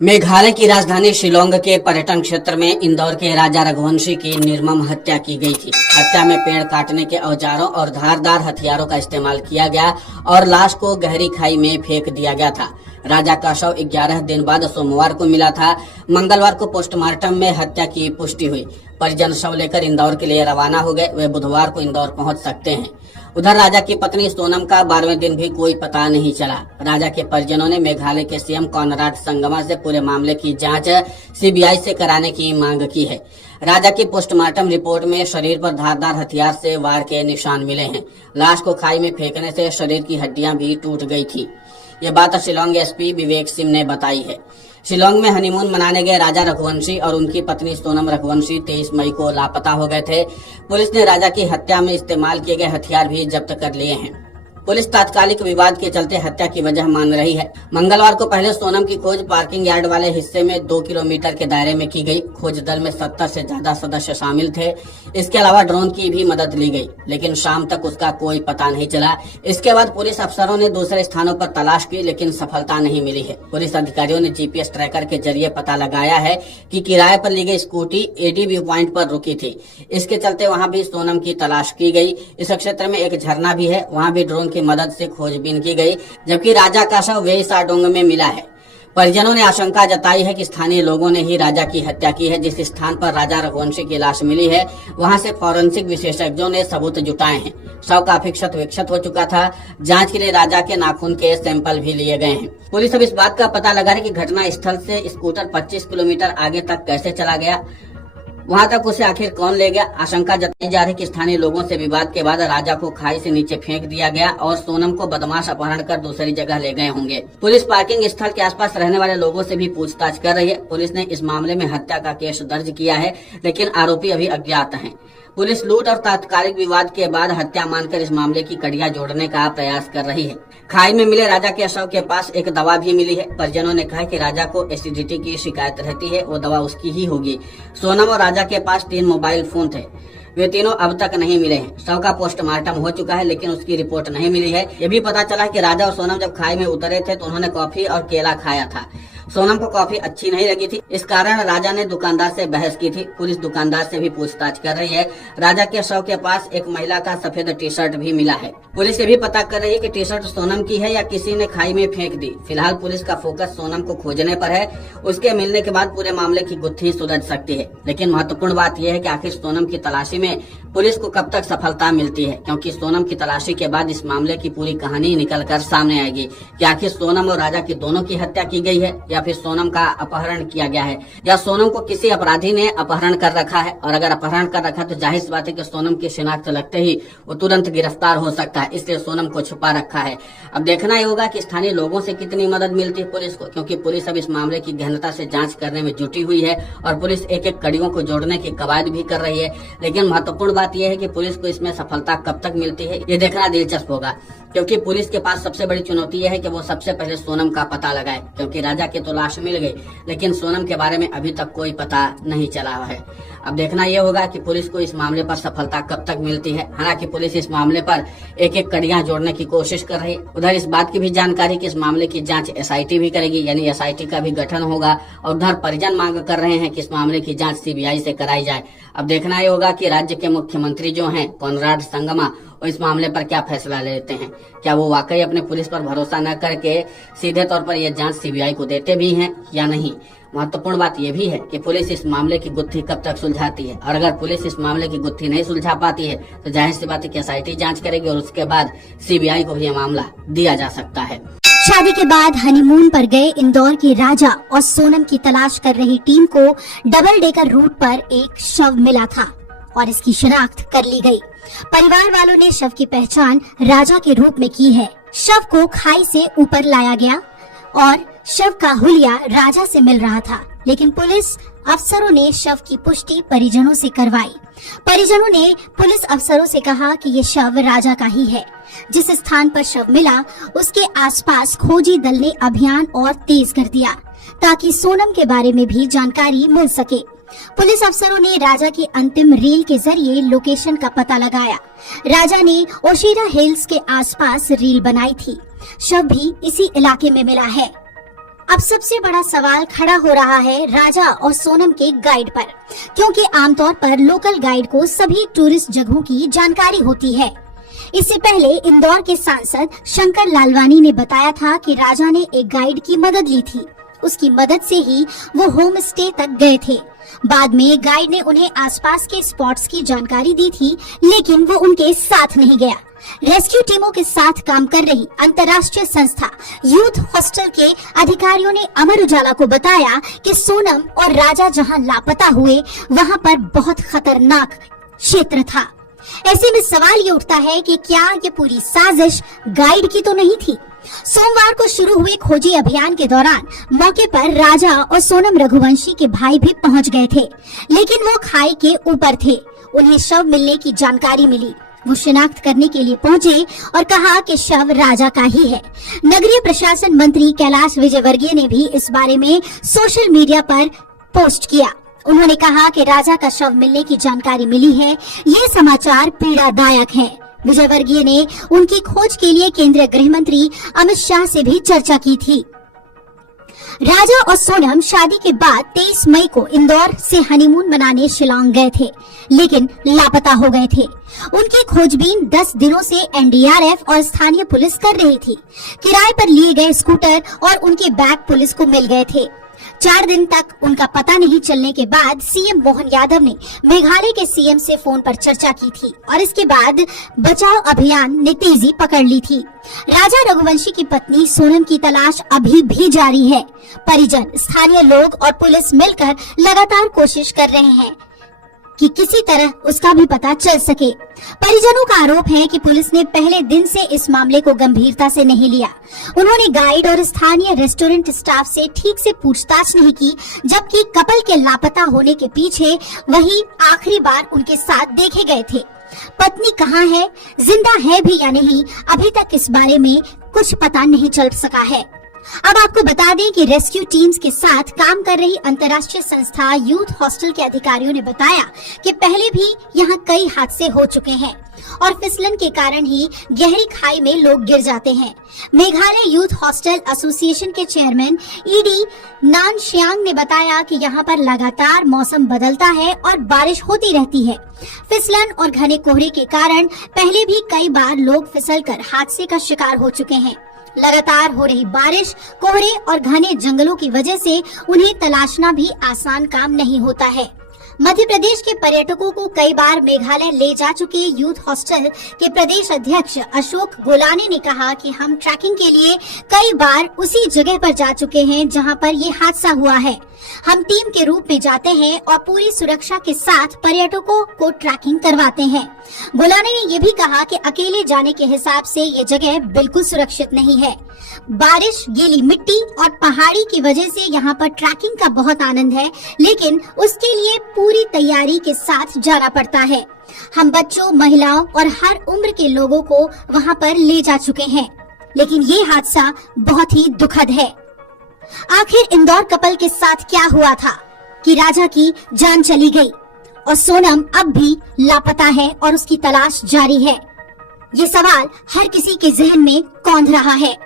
मेघालय की राजधानी शिलोंग के पर्यटन क्षेत्र में इंदौर के राजा रघुवंशी की निर्मम हत्या की गई थी। हत्या में पेड़ काटने के औजारों और धारदार हथियारों का इस्तेमाल किया गया और लाश को गहरी खाई में फेंक दिया गया था। राजा का शव 11 दिन बाद सोमवार को मिला था। मंगलवार को पोस्टमार्टम में हत्या की पुष्टि हुई। परिजन शव लेकर इंदौर के लिए रवाना हो गए। वे बुधवार को इंदौर पहुंच सकते हैं। उधर राजा की पत्नी सोनम का 12वें दिन भी कोई पता नहीं चला। राजा के परिजनों ने मेघालय के सीएम कॉनराड संगमा से पूरे मामले की जांच सीबीआई से कराने की मांग की है। राजा की पोस्टमार्टम रिपोर्ट में शरीर पर धारदार हथियार से वार के निशान मिले हैं। लाश को खाई में फेंकने से शरीर की हड्डियां भी टूट गई थी। ये बात शिलोंग एसपी विवेक सिंह ने बताई है। शिलोंग में हनीमून मनाने गए राजा रघुवंशी और उनकी पत्नी सोनम रघुवंशी 23 मई को लापता हो गए थे। पुलिस ने राजा की हत्या में इस्तेमाल किए गए हथियार भी जब्त कर लिए हैं। पुलिस तात्कालिक विवाद के चलते हत्या की वजह मान रही है। मंगलवार को पहले सोनम की खोज पार्किंग यार्ड वाले हिस्से में 2 किलोमीटर के दायरे में की गई। खोज दल में 70 से ज्यादा सदस्य शामिल थे। इसके अलावा ड्रोन की भी मदद ली गई, लेकिन शाम तक उसका कोई पता नहीं चला। इसके बाद पुलिस अफसरों ने दूसरे स्थानों पर तलाश की, लेकिन सफलता नहीं मिली है। पुलिस अधिकारियों ने जीपीएस ट्रैकर के जरिए पता लगाया है कि किराए पर ली गई स्कूटी एडी व्यू पॉइंट पर रुकी थी। इसके चलते वहाँ भी सोनम की तलाश की गई। इस क्षेत्र में एक झरना भी है, वहाँ भी ड्रोन की मदद से खोजबीन की गई, जबकि राजा का शव वेईसाडोंग में मिला है। परिजनों ने आशंका जताई है कि स्थानीय लोगों ने ही राजा की हत्या की है। जिस स्थान पर राजा रघुवंशी की लाश मिली है, वहां से फॉरेंसिक विशेषज्ञों ने सबूत जुटाए हैं। शव काफी क्षत विक्षत हो चुका था। जांच के लिए राजा के नाखून के सैंपल भी लिए गए हैं। पुलिस अब इस बात का पता लगा रही है कि घटना स्थल से स्कूटर 25 किलोमीटर आगे तक कैसे चला गया, वहां तक उसे आखिर कौन ले गया। आशंका जताई जा रही कि स्थानीय लोगों से विवाद के बाद राजा को खाई से नीचे फेंक दिया गया और सोनम को बदमाश अपहरण कर दूसरी जगह ले गए होंगे। पुलिस पार्किंग स्थल के आसपास रहने वाले लोगों से भी पूछताछ कर रही है। पुलिस ने इस मामले में हत्या का केस दर्ज किया है, लेकिन आरोपी अभी अज्ञात हैं। पुलिस लूट और तात्कालिक विवाद के बाद हत्या मानकर इस मामले की कड़ियां जोड़ने का प्रयास कर रही है। खाई में मिले राजा के शव के पास एक दवा भी मिली है। परिजनों ने कहा कि राजा को एसिडिटी की शिकायत रहती है, वो दवा उसकी ही होगी। सोनम और राजा के पास 3 मोबाइल फोन थे। वे तीनों अब तक नहीं मिले हैं। शव का पोस्टमार्टम हो चुका है, लेकिन उसकी रिपोर्ट नहीं मिली है। ये भी पता चला कि राजा और सोनम जब खाई में उतरे थे तो उन्होंने कॉफी और केला खाया था। सोनम को कॉफी अच्छी नहीं लगी थी, इस कारण राजा ने दुकानदार से बहस की थी। पुलिस दुकानदार से भी पूछताछ कर रही है। राजा के शव के पास एक महिला का सफेद टी शर्ट भी मिला है। पुलिस ये भी पता कर रही है कि टी शर्ट सोनम की है या किसी ने खाई में फेंक दी। फिलहाल पुलिस का फोकस सोनम को खोजने पर है। उसके मिलने के बाद पूरे मामले की गुत्थी सुलझ सकती है। लेकिन महत्वपूर्ण बात यह है कि आखिर सोनम की तलाशी में पुलिस को कब तक सफलता मिलती है, क्योंकि सोनम की तलाशी के बाद इस मामले की पूरी कहानी निकल कर सामने आएगी कि आखिर सोनम और राजा की दोनों की हत्या की गई है या फिर सोनम का अपहरण किया गया है, या सोनम को किसी अपराधी ने अपहरण कर रखा है। और अगर अपहरण कर रखा तो जाहिर सी बात है कि सोनम की शिनाख्त लगते ही वो तुरंत गिरफ्तार हो सकता है, इसलिए सोनम को छुपा रखा है। अब देखना ही होगा कि स्थानीय लोगों से कितनी मदद मिलती है पुलिस को, क्योंकि पुलिस अब इस मामले की गहनता से जांच करने में जुटी हुई है और पुलिस एक एक कड़ियों को जोड़ने की कवायद भी कर रही है। लेकिन महत्वपूर्ण बात यह है कि पुलिस को इसमें सफलता कब तक मिलती है, ये देखना दिलचस्प होगा, क्योंकि पुलिस के पास सबसे बड़ी चुनौती यह है कि वो सबसे पहले सोनम का पता लगाए, क्योंकि राजा की तो लाश मिल गई, लेकिन सोनम के बारे में अभी तक कोई पता नहीं चला है। अब देखना यह होगा कि पुलिस को इस मामले पर सफलता कब तक मिलती है। हालांकि पुलिस इस मामले पर एक एक कड़ियां जोड़ने की कोशिश कर रही है। उधर इस बात की भी जानकारी कि इस मामले की जांच एसआईटी भी करेगी, यानी एसआईटी का भी गठन होगा। और उधर परिजन मांग कर रहे हैं कि इस मामले की जांच सीबीआई से कराई जाए। अब देखना यह होगा कि राज्य के मुख्यमंत्री जो हैं कॉनराड संगमा, वो इस मामले पर क्या फैसला लेते हैं। क्या वो वाकई अपने पुलिस पर भरोसा न करके सीधे तौर पर यह जांच सीबीआई को देते भी हैं या नहीं। महत्वपूर्ण बात यह भी है कि पुलिस इस मामले की गुत्थी कब तक सुलझाती है, और अगर पुलिस इस मामले की गुत्थी नहीं सुलझा पाती है तो जाहिर सी बात है कि एसआईटी जांच करेगी और उसके बाद सीबीआई को भी यह मामला दिया जा सकता है। शादी के बाद हनीमून पर गए इंदौर के राजा और सोनम की तलाश कर रही टीम को डबल डेकर रूट पर एक शव मिला था और इसकी शिनाख्त कर ली गई। परिवार वालों ने शव की पहचान राजा के रूप में की है। शव को खाई से ऊपर लाया गया और शव का हुलिया राजा से मिल रहा था, लेकिन पुलिस अफसरों ने शव की पुष्टि परिजनों से करवाई। परिजनों ने पुलिस अफसरों से कहा कि ये शव राजा का ही है। जिस स्थान पर शव मिला उसके आसपास खोजी दल ने अभियान और तेज कर दिया ताकि सोनम के बारे में भी जानकारी मिल सके। पुलिस अफसरों ने राजा की अंतिम रील के जरिए लोकेशन का पता लगाया। राजा ने ओशिरा हिल्स के आसपास रील बनाई थी। शव भी इसी इलाके में मिला है। अब सबसे बड़ा सवाल खड़ा हो रहा है राजा और सोनम के गाइड पर, क्योंकि आमतौर पर लोकल गाइड को सभी टूरिस्ट जगहों की जानकारी होती है। इससे पहले इंदौर के सांसद शंकर लालवानी ने बताया था कि राजा ने एक गाइड की मदद ली थी। उसकी मदद से ही वो होम स्टे तक गए थे। बाद में गाइड ने उन्हें आसपास के स्पॉट्स की जानकारी दी थी, लेकिन वो उनके साथ नहीं गया। रेस्क्यू टीमों के साथ काम कर रही अंतर्राष्ट्रीय संस्था यूथ हॉस्टल के अधिकारियों ने अमर उजाला को बताया कि सोनम और राजा जहां लापता हुए, वहां पर बहुत खतरनाक क्षेत्र था। ऐसे में सवाल ये उठता है कि क्या ये पूरी साजिश गाइड की तो नहीं थी। सोमवार को शुरू हुए खोजी अभियान के दौरान मौके पर राजा और सोनम रघुवंशी के भाई भी पहुंच गए थे, लेकिन वो खाई के ऊपर थे। उन्हें शव मिलने की जानकारी मिली। वो शिनाख्त करने के लिए पहुंचे और कहा कि शव राजा का ही है। नगरीय प्रशासन मंत्री कैलाश विजयवर्गीय ने भी इस बारे में सोशल मीडिया पर पोस्ट किया। उन्होंने कहा कि राजा का शव मिलने की जानकारी मिली है, ये समाचार पीड़ादायक है। विजयवर्गीय ने उनकी खोज के लिए केंद्रीय गृह मंत्री अमित शाह से भी चर्चा की थी। राजा और सोनम शादी के बाद 23 मई को इंदौर से हनीमून मनाने शिलांग गए थे, लेकिन लापता हो गए थे। उनकी खोजबीन 10 दिनों से एनडीआरएफ और स्थानीय पुलिस कर रही थी। किराए पर लिए गए स्कूटर और उनके बैग पुलिस को मिल गए थे। 4 दिन तक उनका पता नहीं चलने के बाद सीएम मोहन यादव ने मेघालय के सीएम से फोन पर चर्चा की थी और इसके बाद बचाव अभियान ने तेजी पकड़ ली थी। राजा रघुवंशी की पत्नी सोनम की तलाश अभी भी जारी है। परिजन, स्थानीय लोग और पुलिस मिलकर लगातार कोशिश कर रहे हैं कि किसी तरह उसका भी पता चल सके। परिजनों का आरोप है कि पुलिस ने पहले दिन से इस मामले को गंभीरता से नहीं लिया। उन्होंने गाइड और स्थानीय रेस्टोरेंट स्टाफ से ठीक से पूछताछ नहीं की, जबकि कपल के लापता होने के पीछे वही आखिरी बार उनके साथ देखे गए थे। पत्नी कहाँ है, जिंदा है भी या नहीं, अभी तक इस बारे में कुछ पता नहीं चल सका है। अब आपको बता दें कि रेस्क्यू टीम्स के साथ काम कर रही अंतर्राष्ट्रीय संस्था यूथ हॉस्टल के अधिकारियों ने बताया कि पहले भी यहाँ कई हादसे हो चुके हैं और फिसलन के कारण ही गहरी खाई में लोग गिर जाते हैं। मेघालय यूथ हॉस्टल एसोसिएशन के चेयरमैन ईडी नान श्यांग ने बताया कि यहाँ पर लगातार मौसम बदलता है और बारिश होती रहती है। फिसलन और घने कोहरे के कारण पहले भी कई बार लोग फिसलकर हादसे का शिकार हो चुके हैं। लगातार हो रही बारिश, कोहरे और घने जंगलों की वजह से उन्हें तलाशना भी आसान काम नहीं होता है। मध्य प्रदेश के पर्यटकों को कई बार मेघालय ले जा चुके यूथ हॉस्टल के प्रदेश अध्यक्ष अशोक गोलाने ने कहा कि हम ट्रैकिंग के लिए कई बार उसी जगह पर जा चुके हैं जहां पर ये हादसा हुआ है। हम टीम के रूप में जाते हैं और पूरी सुरक्षा के साथ पर्यटकों को ट्रैकिंग करवाते हैं। गोलाने ने ये भी कहा कि अकेले जाने के हिसाब से ये जगह बिल्कुल सुरक्षित नहीं है। बारिश, गीली मिट्टी और पहाड़ी की वजह से यहाँ पर ट्रैकिंग का बहुत आनंद है, लेकिन उसके लिए पूरी तैयारी के साथ जाना पड़ता है। हम बच्चों, महिलाओं और हर उम्र के लोगों को वहाँ पर ले जा चुके हैं, लेकिन ये हादसा बहुत ही दुखद है। आखिर इंदौर कपल के साथ क्या हुआ था कि राजा की जान चली गई और सोनम अब भी लापता है और उसकी तलाश जारी है? ये सवाल हर किसी के जहन में कौंध रहा है।